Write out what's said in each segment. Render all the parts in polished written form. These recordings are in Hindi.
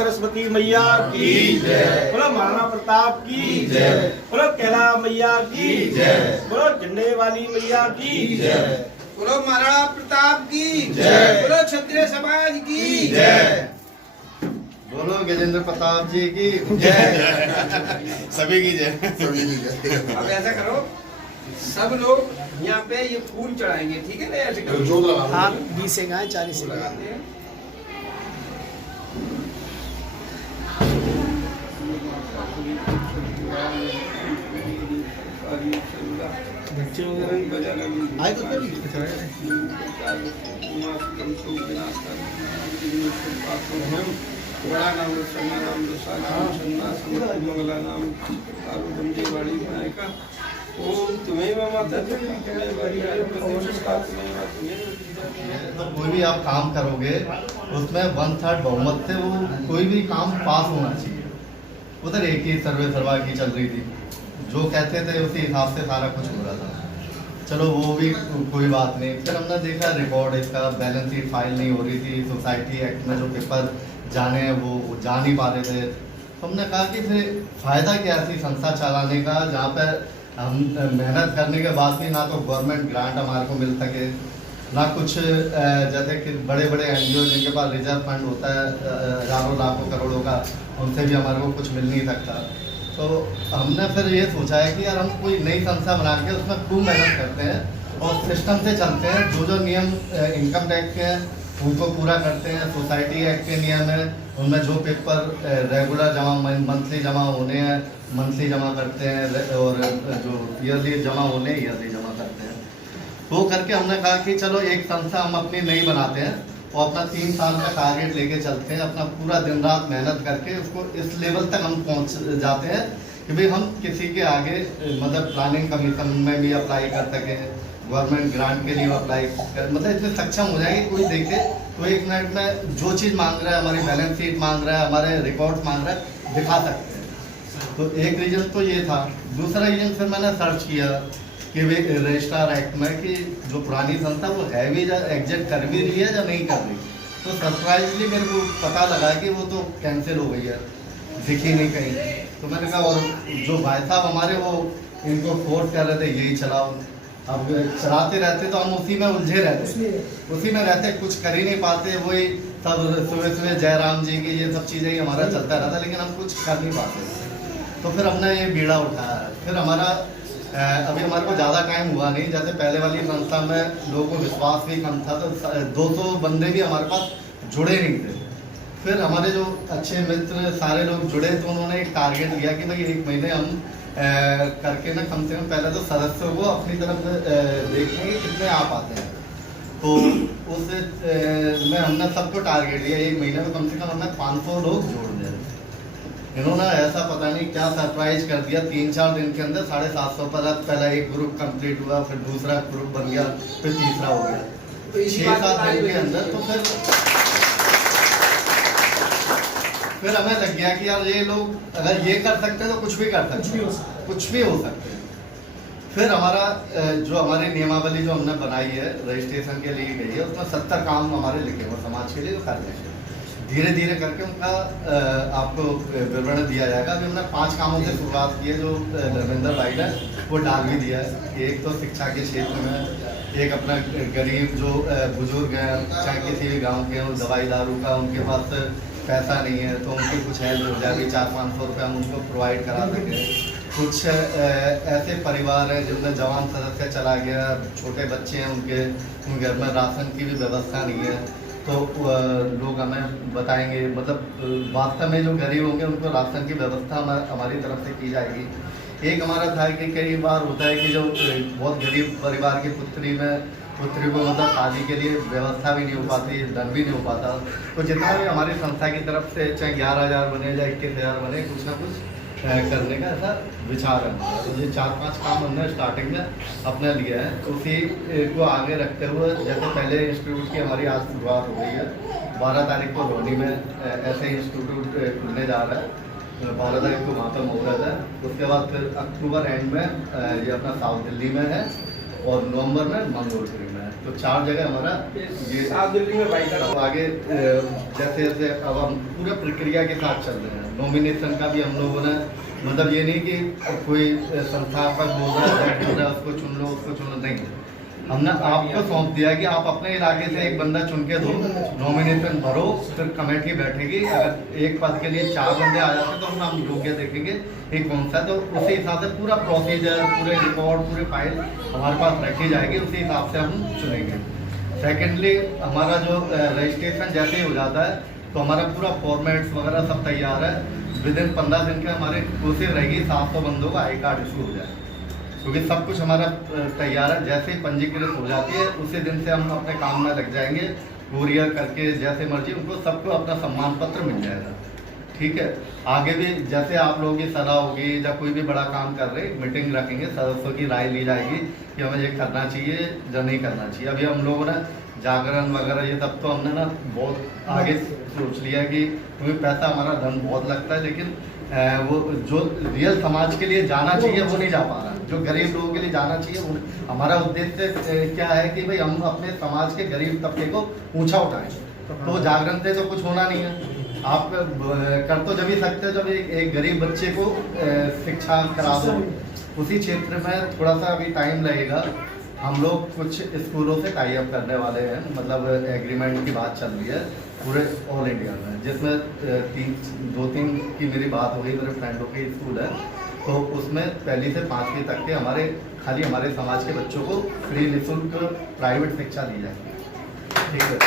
सरस्वती मैया की जय, बोलो महाराणा प्रताप की जय, बोलो कैला मैया की जय, बोलो झंडे वाली मैया की जय, बोलो महाराणा प्रताप की जय, बोलो क्षत्रिय समाज की जय, बोलो गजेंद्र प्रताप जी की जय, सभी की जय। अब ऐसा करो, सब लोग यहाँ पे ये फूल चढ़ाएंगे, ठीक है ना? ऐसे करो, आप 20 से गाय 40 से गाय। लगाते हैं। बच्चे वगैरह आए तो कभी बड़ा नाम रसना नाम रसाना सन्ना समर्थ मंगला नाम आरु बंदे वाली विनायका ओम तुम्हें माता तुम्हें बड़ी आयु प्रतिष्ठा तुम्हें तुम्हें तो कोई भी आप काम करोगे उसमें 1/3 बहुमत से वो कोई भी काम पास होना चाहिए। उधर एक ही सर्वे सर्वा की चल रही थी, जो कहते थे उसी हिसाब से सारा कुछ हो रहा था। चलो वो भी कोई बात नहीं। फिर हमने देखा रिकॉर्ड इसका बैलेंस शीट फाइल नहीं हो रही थी, सोसाइटी एक्ट में जो पेपर जाने हैं वो जा नहीं पा रहे थे। तो हमने कहा कि फिर फ़ायदा क्या थी संस्था चलाने का, जहाँ पर हम मेहनत करने के बाद भी ना तो गवर्नमेंट ग्रांट हमारे को मिल सके, ना कुछ जैसे कि बड़े बड़े एनजीओ जिनके पास रिजर्व फंड होता है हज़ारों लाखों करोड़ों का, उनसे भी हमारे को कुछ मिल नहीं सकता। तो हमने फिर ये सोचा है कि यार हम कोई नई संस्था बना के उसमें खूब मेहनत करते हैं और सिस्टम से चलते हैं। जो जो नियम इनकम टैक्स के हैं उनको पूरा करते हैं, सोसाइटी एक्ट के नियम है उनमें जो पेपर रेगुलर जमा मंथली जमा होने हैं मंथली जमा करते हैं, और जो ईयरली जमा होने ईयरली जमा करते हैं। वो करके हमने कहा कि चलो एक संस्था हम अपनी नई बनाते हैं और अपना 3 साल का टारगेट लेके चलते हैं, अपना पूरा दिन रात मेहनत करके उसको इस लेवल तक हम पहुंच जाते हैं कि भाई हम किसी के आगे मतलब प्लानिंग कमीशन में भी अप्लाई कर सकें, गवर्नमेंट ग्रांट के लिए अप्लाई कर, मतलब इतने सक्षम हो जाएंगे। कोई देखे तो 1 मिनट में जो चीज़ मांग रहा है, हमारी बैलेंस शीट मांग रहा है, हमारे रिकॉर्ड मांग रहा है, दिखा सकते हैं। तो एक रीज़न तो ये था। दूसरा रीज़न फिर मैंने सर्च किया कि भाई रजिस्ट्रार एक्ट में कि जो पुरानी संस्था वो है भी एग्जिट कर भी रही है या नहीं कर रही। तो सरप्राइजली मेरे को पता लगा कि वो तो कैंसिल हो गई है, दिखी नहीं कहीं। तो मैंने कहा, और जो भाई साहब हमारे वो इनको फोर्स कर रहे थे यही चलाओ, अब चलाते रहते तो हम उसी में उलझे रहते, उसी में रहते, कुछ कर ही नहीं पाते। वही सब सुबह सुबह जयराम जी की ये सब चीज़ें ही हमारा चलता रहता, लेकिन हम कुछ कर नहीं पाते। तो फिर हमने ये बीड़ा उठाया। फिर हमारा अभी हमारे को ज़्यादा टाइम हुआ नहीं, जैसे पहले वाली संस्था में लोगों को विश्वास भी कम था, तो 200 बंदे भी हमारे पास जुड़े नहीं थे। फिर हमारे जो अच्छे मित्र सारे लोग जुड़े, तो उन्होंने एक टारगेट दिया कि भाई 1 महीने हम करके ना कम से कम पहले तो सदस्यों को अपनी तरफ देखेंगे कितने आ पाते हैं। तो उस में हमने सबको टारगेट दिया 1 महीने में कम से कम हमने 500 लोग जोड़ दिए। इन्होंने ऐसा पता नहीं क्या सरप्राइज कर दिया, 3-4 दिन के अंदर 750 पर पहला एक ग्रुप कंप्लीट हुआ, फिर दूसरा ग्रुप बन गया, फिर तीसरा हो गया, 6-7 दिन के अंदर। तो फिर हमें लग गया कि यार ये लोग अगर ये कर सकते हैं तो कुछ भी कर सकते हैं, कुछ भी हो सकते हैं। फिर हमारा जो हमारी नियमावली जो हमने बनाई है रजिस्ट्रेशन के लिए गई है, उसमें 70 काम हमारे लिखे हुए समाज के लिए तो कर लेंगे। धीरे धीरे करके उनका आपको विवरण दिया जाएगा। अभी हमने 5 कामों से शुरुआत की है, जो धर्मेंद्र भाई ने वो डाल भी दिया है। एक तो शिक्षा के क्षेत्र में, एक अपना गरीब जो बुजुर्ग हैं, चाहे किसी भी गांव के हों, दवाई दारू का उनके पास पैसा नहीं है तो उनकी कुछ हेल्प हो जाएगी, 400-500 रुपये हम उनको प्रोवाइड करा सकें। कुछ ऐसे परिवार हैं जिनमें जवान सदस्य चला गया, छोटे बच्चे हैं, उनके घर में राशन की भी व्यवस्था नहीं है, तो लोग हमें बताएंगे, मतलब वास्तव में जो गरीब होंगे उनको राशन की व्यवस्था हमारी तरफ से की जाएगी। एक हमारा था कि कई बार होता है कि जो बहुत गरीब परिवार की पुत्री को मतलब शादी के लिए व्यवस्था भी नहीं हो पाती, धन भी नहीं हो पाता, तो जितना भी हमारी संस्था की तरफ से चाहे 11,000 बने या 21,000 बने, कुछ ना कुछ करने का ऐसा विचार है। तो ये 4-5 काम हमने स्टार्टिंग में अपने लिए है। उसी को आगे रखते हुए जैसे पहले इंस्टीट्यूट की हमारी आज शुरुआत हो गई है, 12 तारीख को रोहनी में ऐसे इंस्टीट्यूट खुलने जा रहा है, 12 तारीख को वहाँ पर मुहूर्त है। उसके बाद फिर अक्टूबर एंड में ये अपना साउथ दिल्ली में है और नवंबर में मंगोलपुरी में है। तो 4 जगह हमारा ये साउथ दिल्ली में बाइक अब आगे जैसे जैसे अब हम पूरे प्रक्रिया के साथ चल रहे हैं। नॉमिनेशन का भी हम लोगों ने मतलब ये नहीं कि कोई संस्थापक बोल रहा है उसको चुन लो उसको चुन लो, नहीं। हमने आपको सौंप दिया कि आप अपने इलाके से एक बंदा चुन के दो, नॉमिनेशन भरो, फिर कमेटी बैठेगी। अगर एक पद के लिए 4 बंदे आ जाते तो हम योग्य देखेंगे एक कौन सा, तो उसी हिसाब से पूरा प्रोसीजर, पूरे रिकॉर्ड, पूरे फाइल हमारे पास रखी जाएगी, उसी हिसाब से हम चुनेंगे। सेकेंडली हमारा जो रजिस्ट्रेशन जैसे ही हो जाता है तो हमारा पूरा फॉर्मेट्स वगैरह सब तैयार है। विदिन 15 दिन के हमारे कोशिश रहेगी 700 बंदों का आई कार्ड इशू हो जाए, क्योंकि सब कुछ हमारा तैयार है। जैसे ही पंजीकृत हो जाती है उसी दिन से हम अपने काम में लग जाएंगे, कुरियर करके जैसे मर्जी उनको सबको अपना सम्मान पत्र मिल जाएगा। ठीक है, आगे भी जैसे आप लोगों की सलाह होगी या कोई भी बड़ा काम कर रहे मीटिंग रखेंगे, सदस्यों की राय ली जाएगी कि हमें ये करना चाहिए या नहीं करना चाहिए। अभी हम लोगों ने जागरण वगैरह ये सब तो हमने ना बहुत आगे सोच लिया कि क्योंकि पैसा हमारा धन बहुत लगता है, लेकिन वो जो रियल समाज के लिए जाना चाहिए वो नहीं जा पा रहा, जो गरीब लोगों के लिए जाना चाहिए वो। हमारा उद्देश्य क्या है कि भाई हम अपने समाज के गरीब तबके को ऊंचा उठाएं, तो जागरण से तो कुछ होना नहीं है। आप कर तो जब ही सकते हो जब एक गरीब बच्चे को शिक्षा करा दो। उसी क्षेत्र में थोड़ा सा अभी टाइम लगेगा, हम लोग कुछ स्कूलों से टाई अप करने वाले हैं, मतलब एग्रीमेंट की बात चल रही है पूरे ऑल इंडिया में, जिसमें 2-3 की मेरी बात हो गई, मेरे फ्रेंडों के स्कूल है, तो उसमें 1ली से 5वीं तक के खाली हमारे समाज के बच्चों को फ्री निःशुल्क प्राइवेट शिक्षा दी जाएगी। ठीक है,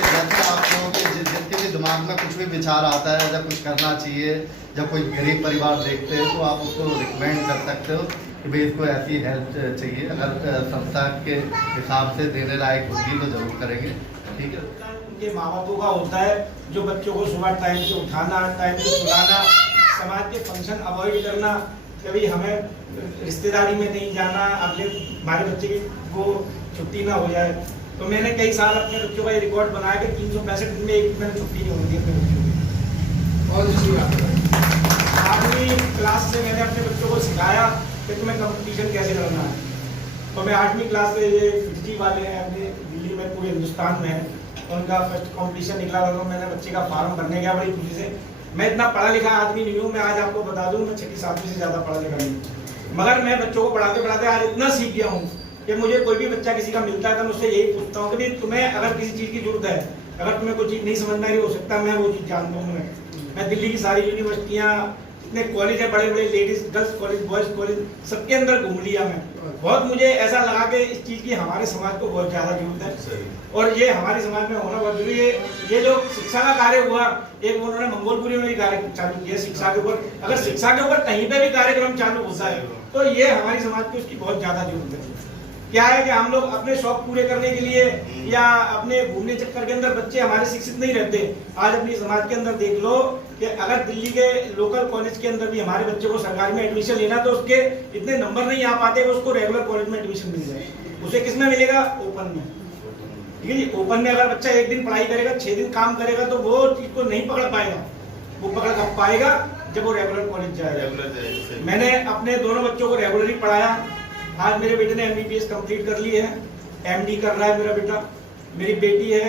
जैसे आप लोगों के जिनके भी दिमाग में कुछ भी विचार आता है जब कुछ करना चाहिए, जब कोई गरीब परिवार देखते हैं तो आप उसको रिकमेंड कर सकते हो कि भाई इसको ऐसी हेल्प चाहिए। अगर संस्था के हिसाब से देने लायक होगी तो जरूर करेंगे। ठीक है, उनके माँ बापों का होता है जो बच्चों को सुबह टाइम से उठाना, टाइम से सुलाना, समाज के फंक्शन अवॉइड करना, कभी हमें रिश्तेदारी में नहीं जाना, अगले हमारे बच्चे की वो छुट्टी ना हो जाए। तो मैंने कई साल अपने बच्चों का ये रिकॉर्ड बनाया कि 365 दिन में एक दिन छुट्टी नहीं होती अपने बच्चों की। बहुत अच्छी बात है। 8वीं क्लास से मैंने अपने बच्चों को सिखाया कि तुम्हें कंपटीशन कैसे करना है। तो मैं 8वीं क्लास से ये फिजी वाले हैं अपने दिल्ली में, पूरे हिंदुस्तान में है, उनका फर्स्ट कंपटीशन निकला था, तो मैंने बच्चे का फॉर्म भरने गया बड़ी खुशी से। मैं इतना पढ़ा लिखा आदमी नहीं हूँ, मैं आज आपको बता दूँ मैं 6वीं-7वीं से ज़्यादा पढ़ा लिखा नहीं हूँ, मगर मैं बच्चों को पढ़ाते पढ़ाते आज इतना सीख गया हूँ कि मुझे कोई भी बच्चा किसी का मिलता है तो मैं उससे यही पूछता हूँ कि तुम्हें अगर किसी चीज़ की जरूरत है, अगर तुम्हें कोई चीज़ नहीं समझ में आ रही, हो सकता है मैं वो चीज़ जानता हूँ। मैं दिल्ली की सारी यूनिवर्सिटियाँ, इतने कॉलेज है, बड़े बड़े ladies girls college, boys college, सबके अंदर घूम लिया मैं। बहुत मुझे ऐसा लगा कि इस चीज़ की हमारे समाज को बहुत ज़्यादा जरूरत है और ये हमारे समाज में होना बहुत जरूरी है। ये जो शिक्षा का कार्य हुआ, एक उन्होंने मंगोलपुरी में भी कार्य चालू किया शिक्षा के ऊपर। अगर शिक्षा के ऊपर कहीं पे भी कार्यक्रम चालू होता है तो ये हमारी समाज को उसकी बहुत ज़्यादा जरूरत है। क्या है कि हम लोग अपने शौक पूरे करने के लिए या अपने घूमने चक्कर के अंदर बच्चे हमारे शिक्षित नहीं रहते। आज अपनी समाज के अंदर देख लो कि अगर दिल्ली के लोकल कॉलेज के अंदर भी हमारे बच्चे को सरकारी में एडमिशन लेना तो उसके इतने नंबर नहीं आ पाते कि उसको रेगुलर कॉलेज में एडमिशन मिल जाए। उसे किस में मिलेगा? ओपन में। ठीक है जी, ओपन में अगर बच्चा 1 दिन पढ़ाई करेगा, 6 दिन काम करेगा तो वो चीज को नहीं पकड़ पाएगा। वो पकड़ कब पाएगा? जब वो रेगुलर कॉलेज जाएगा। मैंने अपने दोनों बच्चों को रेगुलरली पढ़ाया। आज मेरे बेटे ने MBBS कंप्लीट कर ली है, MD कर रहा है मेरा बेटा। मेरी बेटी है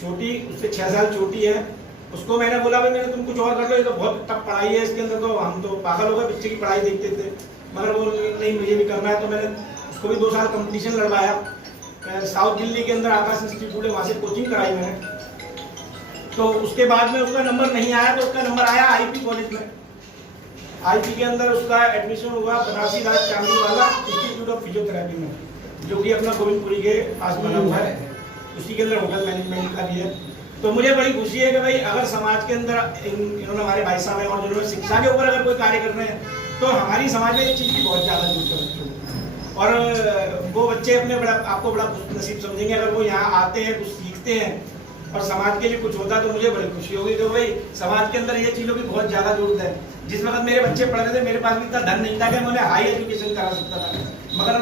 छोटी, उससे 6 साल छोटी है। उसको मैंने बोला भाई मैंने तुम कुछ और कर लो, ये तो बहुत टफ पढ़ाई है, इसके अंदर तो हम तो पागल हो गए बच्चे की पढ़ाई देखते थे। मगर वो नहीं, मुझे भी करना है। तो मैंने उसको भी 2 साल कंपटीशन लड़वाया। साउथ दिल्ली के अंदर आकाश इंस्टीट्यूट है, वहाँ से कोचिंग कराई मैंने। तो उसके बाद में उसका नंबर नहीं आया तो उसका नंबर आया IP कॉलेज में। IP के अंदर उसका एडमिशन हुआ बनारसी राज चांदी वाला इंस्टीट्यूट ऑफ फिजियोथेरेपी में, जो कि अपना गोविंदपुरी के पास बना हुआ है। उसी के अंदर होटल मैनेजमेंट का भी है। तो मुझे बड़ी खुशी है कि भाई अगर समाज के अंदर इन्होंने हमारे भाई साहब हैं और जिन्होंने शिक्षा के ऊपर अगर कोई कार्य कर रहे हैं तो हमारी समाज में इस चीज़ की बहुत ज़्यादा जरूरत है बच्चों को। और वो बच्चे अपने बड़ा आपको बड़ा नसीब समझेंगे अगर वो यहाँ आते हैं, कुछ सीखते हैं और समाज के लिए कुछ होता है तो मुझे बड़ी खुशी होगी कि भाई समाज के अंदर ये चीज़ों की बहुत ज़्यादा जरूरत है। जिस वक्त मेरे बच्चे पढ़ रहे थे मेरे पास भी इतना धन नहीं था कि मैं उन्हें हाई एजुकेशन करा सकता था, मगर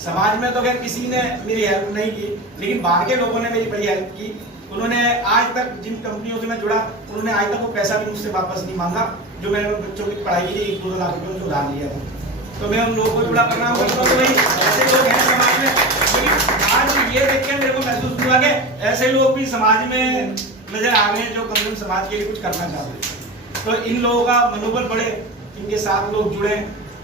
समाज में तो खैर किसी ने मेरी हेल्प नहीं की, लेकिन बाहर के लोगों ने मेरी बड़ी हेल्प की। उन्होंने आज तक जिन कंपनियों से मैं जुड़ा उन्होंने आज तक वो पैसा भी मुझसे वापस नहीं मांगा जो मैंने बच्चों की पढ़ाई के लिए 1-2 लाख रुपये उनको उधार लिया था। तो मैं उन लोगों को बड़ा प्रणाम करता हूँ। भाई ऐसे लोग हैं समाज में, लेकिन आज ये देख के मेरे को महसूस हुआ कि ऐसे लोग भी समाज में नजर आ रहे हैं जो कम से कम समाज के लिए कुछ करना चाहते हैं। तो इन लोगों का मनोबल बढ़े, इनके साथ लोग जुड़े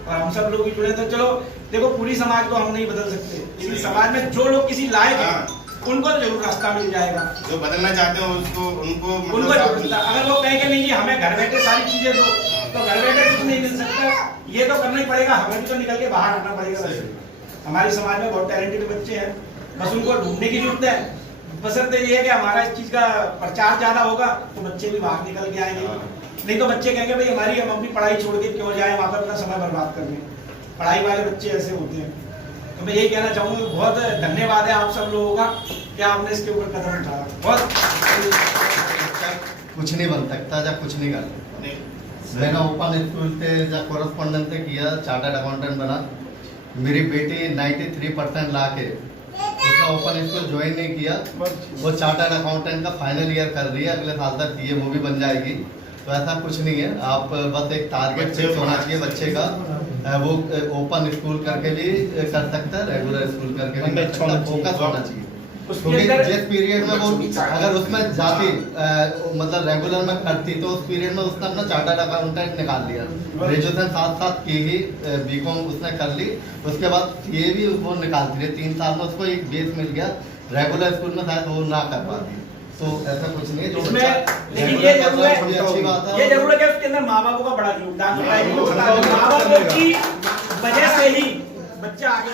और हम सब लोग भी जुड़े। तो चलो देखो, पूरी समाज को हम नहीं बदल सकते, लेकिन समाज में जो लोग किसी लायक हैं उनको तो जरूर रास्ता मिल जाएगा। जो बदलना चाहते हो उसको उनको अगर वो कहेंगे नहीं जी हमें घर बैठे सारी चीजें दो, तो घर बैठे कुछ नहीं मिल सकता, ये तो करना ही पड़ेगा, हमें भी तो निकल के बाहर आना पड़ेगा। हमारी समाज में बहुत टैलेंटेड बच्चे हैं, बस उनको ढूंढने की जरूरत है। बशर्ते ये है कि हमारा इस चीज का प्रचार ज्यादा होगा तो बच्चे भी बाहर निकल के आएंगे। नहीं तो बच्चे कहेंगे भाई हमारी हम अपनी पढ़ाई छोड़ के क्यों जाए वहां पर अपना समय बर्बाद करने। पढ़ाई वाले बच्चे ऐसे होते हैं। तो मैं यही कहना चाहूंगा, बहुत धन्यवाद है आप सब लोगों का कि आपने इसके ऊपर कदम उठाया। बहुत कुछ नहीं बन सकता या कुछ नहीं कर सकता। मैंने ओपन स्कूल से या कोरस्पॉन्डेंट से किया, चार्टर्ड अकाउंटेंट बना। मेरी बेटी 93% ला के उसका ओपन स्कूल ज्वाइन नहीं किया, वो चार्टर्ड अकाउंटेंट का फाइनल ईयर कर रही है, अगले साल तक ये वो भी बन जाएगी। तो ऐसा कुछ नहीं है, आप बस एक टारगेट फिक्स होना चाहिए बच्चे का। वो ओपन स्कूल करके भी कर सकता है, रेगुलर स्कूल करके भी कर सकता है, फोकस होना चाहिए। क्योंकि जिस पीरियड में वो अगर उसमें जाती मतलब रेगुलर में करती तो उस पीरियड में उसने अपना चार्टर्ड अकाउंटेंट निकाल लिया। ग्रेजुएशन साथ साथ की ही, बीकॉम उसने कर ली, उसके बाद ये भी वो निकालती रही। 3 साल में उसको एक बेस मिल गया, रेगुलर स्कूल में शायद वो ना कर पाती। तो ऐसा कुछ नहीं है जो लेकिन ये जरूर है, अच्छी बात है। ये जरूर है कि उसके अंदर माँ बापों का बड़ा योगदान होता है। माँ बापों की वजह से ही बच्चा आगे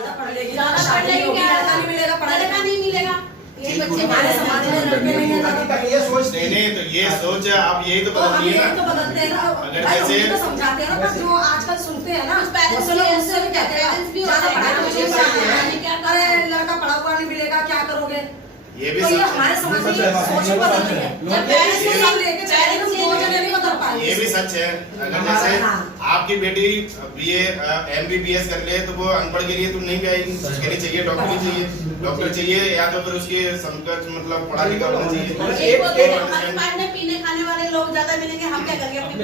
ये बच्चे हमारे समाज में लड़के नहीं हैं। ये सोच नहीं तो ये सोच है, आप यही तो बदलिए ना। तो बदलते हैं ना, अगर भाई जैसे- उनको तो समझाते हैं ना, पर जो आजकल सुनते हैं ना पेरेंट्स वो लोग भी उससे भी कहते हैं पेरेंट्स भी ज्यादा होते हैं, पढ़ाई बच्चे मुझे पढ़ाई चाहिए, अरे लड़का पढ़ा हुआ नहीं मिलेगा क्या करोगे। ये भी तो ये सच हमारे है, समाज की सोच ही बदल रही है। जब पेरेंट्स को सब लेके चले तो दो जने नहीं बदल पाएंगे। ये भी सच है। अगर जैसे हाँ। आपकी बेटी BA MBBS कर ले तो वो अनपढ़ के लिए तो नहीं भी आएगी, उसके लिए चाहिए डॉक्टर चाहिए या तो फिर उसके समकक्ष मतलब पढ़ा लिखा होना चाहिए। हमारे पढ़ने पीने खाने वाले लोग ज्यादा मिलेंगे, हम क्या करेंगे अपनी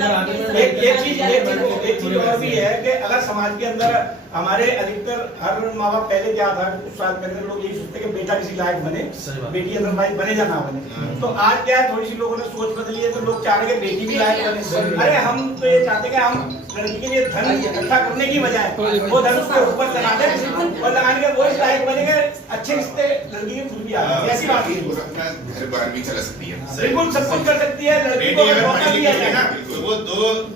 एक चीज और भी है कि अगर समाज के अंदर हमारे अधिकतर हर माँ बाप पहले क्या था, कुछ साल पहले लोग यही सोचते कि बेटा किसी लायक बने, बेटी अदर लायक बने या ना बने। तो आज क्या है, थोड़ी सी लोगों ने सोच बदली है, तो लोग चाह रहे हैं कि बेटी भी लायक बने। अरे हम तो ये चाहते हैं कि हम लड़की के लिए धन इकट्ठा करने की बजाय वो धन उसके ऊपर लगा दें और लगाने के वो इस लायक बनेंगे, अच्छे रिश्ते लड़की के खुद भी आ जाएंगे। ऐसी बात नहीं है, घर बार भी चला सकती है, बिल्कुल सब कुछ कर सकती है लड़की को, बेटी अगर मौका पढ़ी दिया लिखी है ना जाए तो वो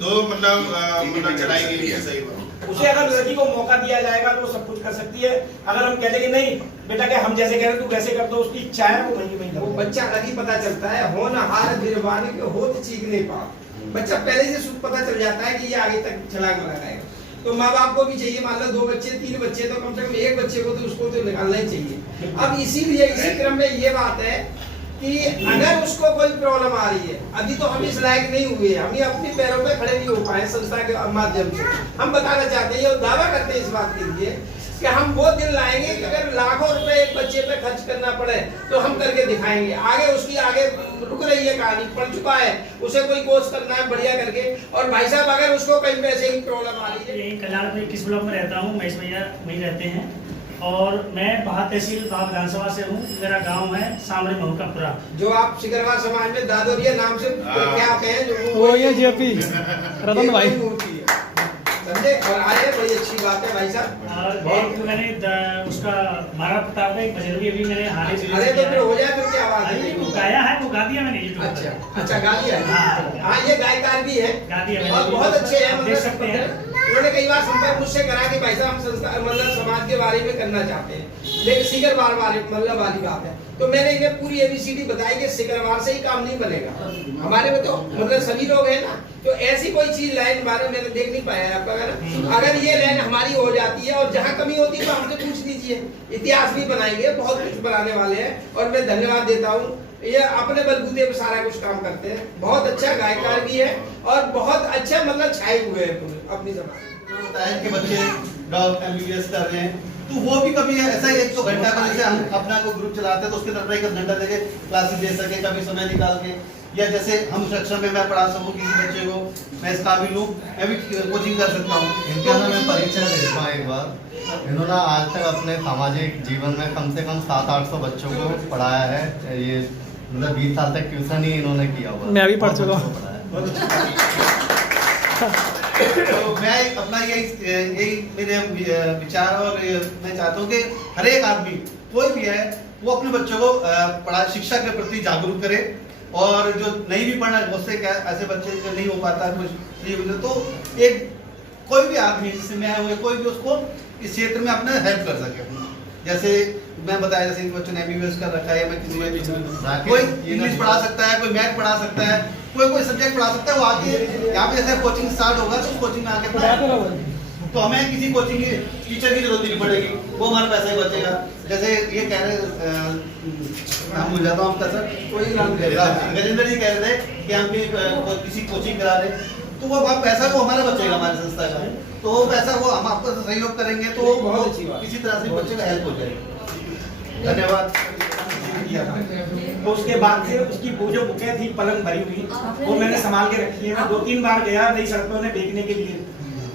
दो मतलब चलाएंगे। सही बात। उसे अगर लड़की को मौका दिया जाएगा तो वो सब कुछ कर सकती है। अगर हम कहते कि नहीं बेटा के हम जैसे कह रहे तू वैसे कर दो, उसकी इच्छा है वो वही वही वो बच्चा नहीं पता चलता है, होनहार गिरवान के होत चीख नहीं पा। बच्चा पहले से पता चल जाता है कि ये आगे तक छलांग लगाएगा। तो माँ बाप को भी चाहिए, मान लो 2 बच्चे 3 बच्चे तो कम से कम एक बच्चे को तो उसको तो निकालना ही चाहिए। अब इसीलिए इसी क्रम में ये बात है कि अगर उसको कोई प्रॉब्लम आ रही है, अभी तो हम इस लायक नहीं हुए, हम ये अपने पैरों पे खड़े नहीं हो पाए संस्था के माध्यम से। हम बताना चाहते हैं, ये दावा करते हैं इस बात के लिए कि हम वो दिन लाएंगे कि अगर लाखों रुपए एक बच्चे पे खर्च करना पड़े तो हम करके दिखाएंगे। आगे उसकी आगे रुक रही है कहानी, पढ़ चुका है, उसे कोई कोर्स करना है बढ़िया करके। और भाई साहब अगर उसको कहीं पैसे की प्रॉब्लम आ रही है, यही कल्याण में 21 ब्लॉक में रहता हूँ, महेश भैया वहीं रहते हैं और मैं बहा तहसील बहा विधानसभा से हूँ। मेरा गांव है सामने महुकापुरा। जो आप सिकरवार समाज में दादोरिया नाम से क्या कहें, जो वो ये जेपी रतन भाई समझे। और आए बड़ी अच्छी बात है भाई साहब। और एक मैंने उसका महाराज प्रताप का एक भजन भी अभी मैंने हाल ही में अरे तो फिर हो जाए फिर क्या बात अरे है। वो गाया है, वो गा दिया मैंने यूट्यूब पर। अच्छा गा दिया है। हाँ। हाँ ये गायकार भी है गा दिया मैंने, और बहुत अच्छे हैं। आप देख सकते हैं। उन्होंने कई बार संपर्क मुझसे करा कि भाई साहब हम संस्था मतलब समाज के बारे में करना चाहते हैं, लेकिन सिकरवार मतलब वाली बात है। तो मैंने इन्हें पूरी ABCD बताई कि सिकरवार से ही काम नहीं बनेगा। हमारे में तो मतलब सभी लोग हैं ना, तो ऐसी कोई चीज लाइन बारे में देख नहीं पाया है आपका। अगर ये लाइन हमारी हो जाती है और जहाँ कमी होती है तो हमसे पूछ लीजिए, इतिहास भी बनाएंगे, बहुत कुछ बनाने वाले हैं। और मैं धन्यवाद देता हूँ, ये अपने बलबूते पे सारा कुछ काम करते हैं। बहुत अच्छा गायकार भी है और बहुत अच्छा मतलब छाए हुए हैं अपनी जबान। के बच्चे MBBS कर रहे हैं तो वो भी कभी ऐसा ही 100 घंटा का जैसे हम अपना को ग्रुप चलाते हैं तो उसके तरफ एक घंटा देके क्लासेस दे सके, कभी समय निकाल के या जैसे हम सक्षम में मैं पढ़ा सकूं किसी बच्चे को, मैं इस काबिल हूँ, मैं भी कोचिंग कर सकता हूँ। इनके अंदर मैं परिचय दे देता हूँ एक बार। इन्होंने आज तक अपने सामाजिक जीवन में कम से कम 700-800 बच्चों को पढ़ाया है। ये मतलब 20 साल तक ट्यूशन ही इन्होंने किया हुआ। मैं भी पढ़ चुका हूँ। तो मैं अपना यही मेरे विचार, और मैं चाहता हूँ कि हर एक आदमी कोई भी है वो अपने बच्चों को शिक्षा के प्रति जागरूक करे, और जो नहीं भी पढ़ना, उससे क्या ऐसे बच्चे जो नहीं हो पाता कुछ नहीं, तो एक कोई भी आदमी जिससे मैं हुए कोई भी उसको इस क्षेत्र में अपने हेल्प कर सके। जैसे मैं बताया, जैसे इन बच्चों ने MBBS कर रखा है, मैं किसी में भी कोई इंग्लिश पढ़ा सकता है, कोई मैथ पढ़ा सकता है, कोई सब्जेक्ट पढ़ा सकता है। वो आके यहाँ पे जैसे कोचिंग स्टार्ट होगा तो कोचिंग में आके पढ़ाएगा, तो हमें किसी कोचिंग की टीचर की जरूरत नहीं पड़ेगी, वो हमारे पैसे बचेगा। जैसे ये कह रहे, नाम भूल जाता हूँ आपका सर, कोई नाम गजेंद्र जी कह रहे थे कि हम किसी कोचिंग करा रहे, तो वो पैसा वो हमारा बचेगा हमारी संस्था का, तो वो पैसा वो हम आपको सहयोग करेंगे, तो बहुत अच्छी बात, किसी तरह से बच्चे का हेल्प हो जाएगी। धन्यवाद। तो उसके बाद से उसकी वो जो बुकें थी पलंग भरी हुई, वो मैंने संभाल के रखी है। मैं 2-3 बार गया नई सड़कों में बेचने के लिए,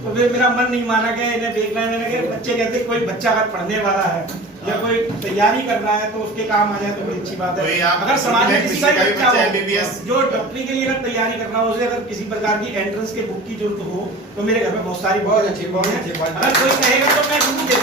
तो फिर मेरा मन नहीं माना कि इन्हें बेचना है। मैंने कहा बच्चे कहते कोई बच्चा अगर पढ़ने वाला है या कोई तैयारी कर रहा है तो उसके काम आ जाए तो बड़ी अच्छी बात है। अगर समाज में किसी का बच्चा हो जो डॉक्टरी के लिए अगर तैयारी कर रहा हो, उसे अगर किसी प्रकार की एंट्रेंस के बुक की जरूरत हो, तो मेरे घर में बहुत सारी बहुत अच्छी अगर कोई कहेगा तो मैं जरूर दे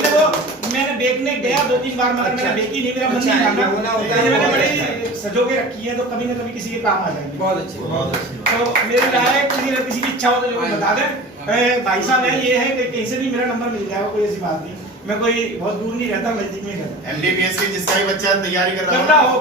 दूंगा। मैंने बेचने गया 2-3 बार, मगर मैंने बेची नहीं, मेरा मन नहीं माना। मैंने बड़े सजो के रखी है, तो कभी ना कभी किसी के काम आ जाएगी। बहुत अच्छी। तो मेरी राय है किसी की इच्छा हो तो बता दें। भाई साहब है, ये है कि कहीं से भी मेरा नंबर मिल जाएगा, कोई ऐसी बात नहीं। मैं कोई बहुत दूर नहीं रहता, नजदीक में रहता। MBBS की जिसका भी बच्चा तैयारी कर रहा हो